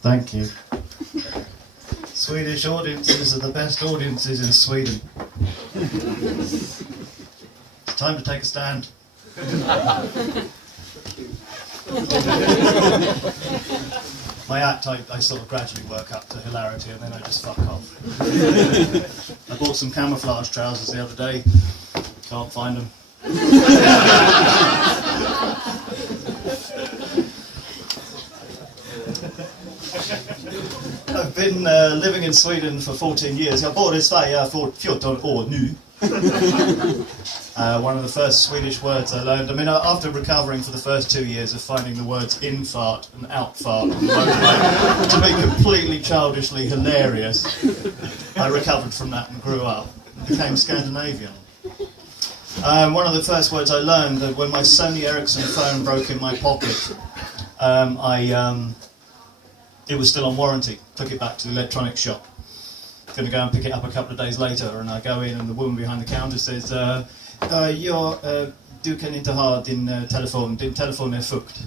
Thank you. Swedish audiences are the best audiences in Sweden. It's time to take a stand. My act, I sort of gradually work up to hilarity and then I just fuck off. I bought some camouflage trousers the other day. Can't find them. I've been living in Sweden for 14 years. Jag bor i Sverige för 14 år nu. One of the first Swedish words I learned. I mean, after recovering for the first 2 years of finding the words in fart and out fart on the motorway to be completely childishly hilarious, I recovered from that and grew up and became Scandinavian. One of the first words I learned that when my Sony Ericsson phone broke in my pocket, it was still on warranty. Took it back to the electronics shop. Going to go and pick it up a couple of days later, and I go in and the woman behind the counter says, du kan inte ha din telefon är fukt.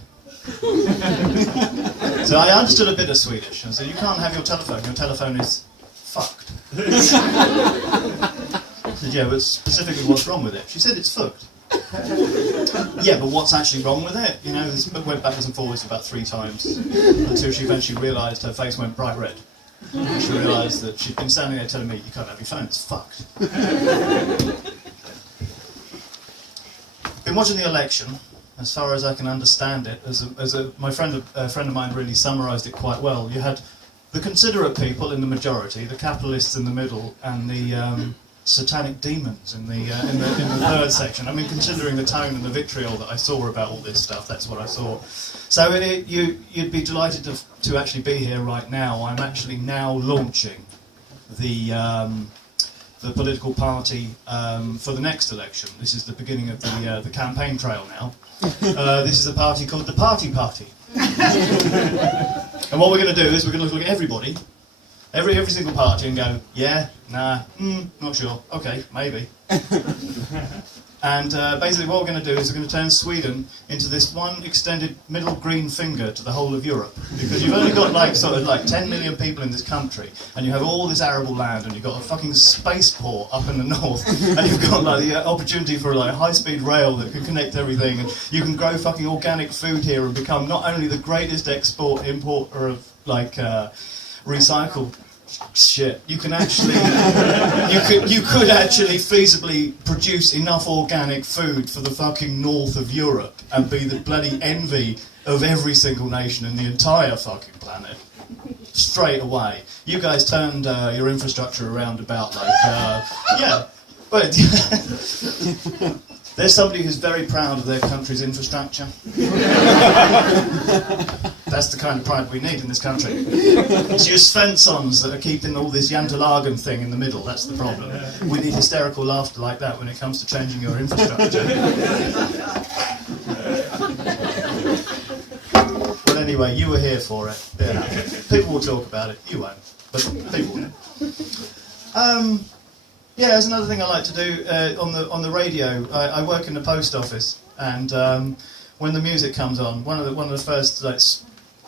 So I understood a bit of Swedish, and so you can't have your telephone is fucked. I said, yeah, but specifically what's wrong with it? She said it's fucked. Yeah, but what's actually wrong with it? You know, this went backwards and forwards about 3 times until she eventually realised her face went bright red. She realised that she'd been standing there telling me, you can't have your phone, it's fucked. Been watching the election, as far as I can understand it, my friend of mine really summarised it quite well. You had the considerate people in the majority, the capitalists in the middle, and the satanic demons in the third section. I mean, considering the tone and the vitriol that I saw about all this stuff, that's what I saw. So you'd be delighted to actually be here right now. I'm actually now launching the political party for the next election. This is the beginning of the campaign trail now. This is a party called the Party Party. And what we're going to do is we're going to look at everybody, every single party, and go, yeah, nah, not sure, okay, maybe. And basically what we're going to do is we're going to turn Sweden into this one extended middle green finger to the whole of Europe. Because you've only got like 10 million people in this country, and you have all this arable land, and you've got a fucking spaceport up in the north, and you've got like the opportunity for like high-speed rail that can connect everything, and you can grow fucking organic food here and become not only the greatest importer of like recycled shit. You can actually, you could actually feasibly produce enough organic food for the fucking north of Europe and be the bloody envy of every single nation in the entire fucking planet. Straight away. You guys turned your infrastructure around about like, yeah, but there's somebody who's very proud of their country's infrastructure. That's the kind of pride we need in this country. It's your Svenssons that are keeping all this Jantelagen thing in the middle, that's the problem. We need hysterical laughter like that when it comes to changing your infrastructure. But anyway, you were here for it. Yeah. People will talk about it, you won't, but people will. Yeah, there's another thing I like to do on the radio. I work in the post office, and when the music comes on, one of the first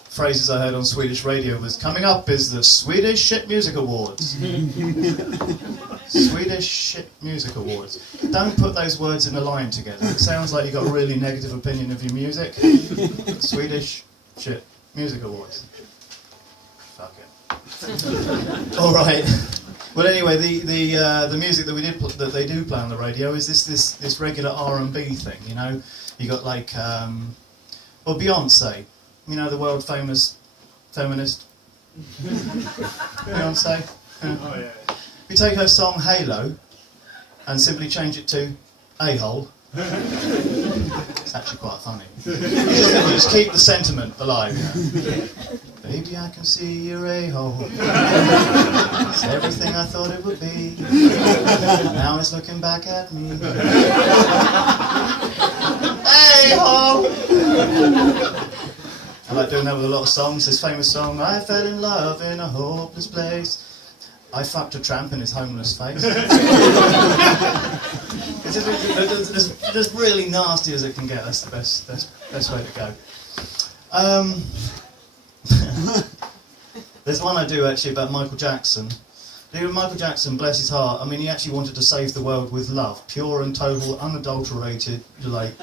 phrases I heard on Swedish radio was, "Coming up is the Swedish Shit Music Awards." Swedish Shit Music Awards. Don't put those words in a line together. It sounds like you've got a really negative opinion of your music. Swedish Shit Music Awards. Fuck it. All right. Well, anyway, the music that they do play on the radio is this regular R&B thing. You know, you got like well, Beyonce. You know, the world famous feminist. Beyonce. Yeah. Oh yeah. We take her song Halo and simply change it to A-hole. It's actually quite funny. You just keep the sentiment alive. You know? Baby, I can see your A-hole. It's everything I thought it would be. Now it's looking back at me. A-hole! I like doing that with a lot of songs. This famous song, I fell in love in a hopeless place. I fucked a tramp in his homeless face. It's as really nasty as it can get. That's the best way to go. There's one I do actually about Michael Jackson. Michael Jackson, bless his heart, I mean, he actually wanted to save the world with love. Pure and total, unadulterated, completely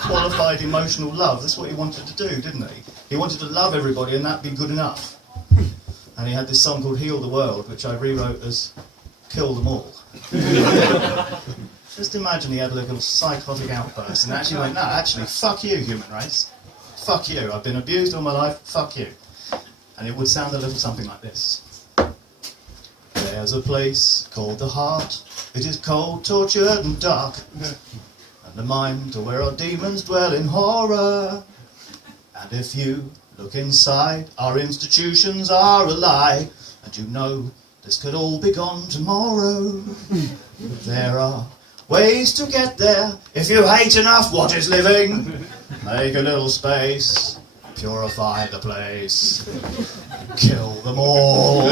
qualified emotional love. That's what he wanted to do, didn't he? He wanted to love everybody and that be good enough. And he had this song called Heal the World, which I rewrote as Kill Them All. Just imagine he had a little psychotic outburst and actually went, no, actually, fuck you, human race. Fuck you. I've been abused all my life. Fuck you. And it would sound a little something like this. There's a place called the heart. It is cold, tortured and dark. And the mind where our demons dwell in horror. And if you look inside, our institutions are a lie. And you know this could all be gone tomorrow. There are ways to get there. If you hate enough what is living, make a little space. Purify the place. Kill them all.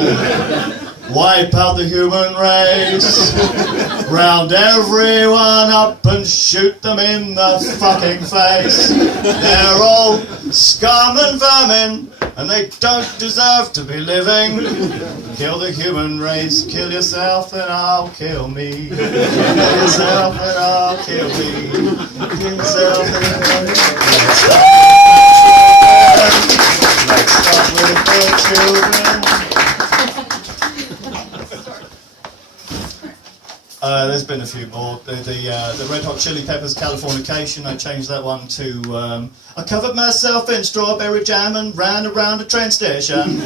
Wipe out the human race. Round everyone up and shoot them in the fucking face. They're all scum and vermin, and they don't deserve to be living. Kill the human race. Kill yourself and I'll kill me. Kill yourself and I'll kill me. Kill yourself and I'll kill me. Let's start with the children. There's been a few more. The Red Hot Chili Peppers Californication, I changed that one to I covered myself in strawberry jam and ran around a train station.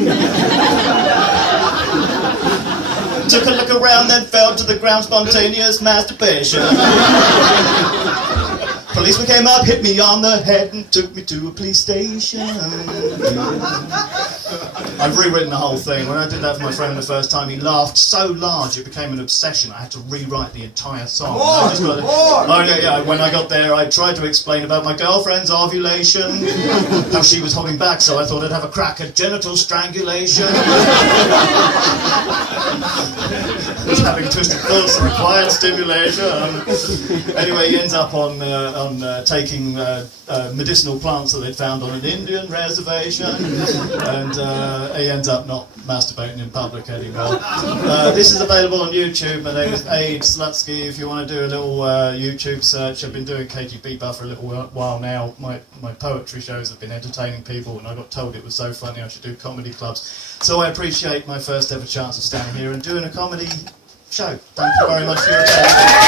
Took a look around, then fell to the ground, spontaneous masturbation. Policeman came up, hit me on the head and took me to a police station. I've rewritten the whole thing. When I did that for my friend the first time, he laughed so large it became an obsession. I had to rewrite the entire song. When I got there, I tried to explain about my girlfriend's ovulation, how she was holding back, so I thought I'd have a crack at genital strangulation. Having twisted thoughts and required stimulation. Anyway, he ends up on taking medicinal plants that they'd found on an Indian reservation, and he ends up not masturbating in public anymore. This is available on YouTube. My name is Aid Slutsky. If you want to do a little YouTube search, I've been doing KGB Bar for a little while now. My poetry shows have been entertaining people, and I got told it was so funny I should do comedy clubs. So I appreciate my first ever chance of standing here and doing a comedy show. Thank you very much for your attention.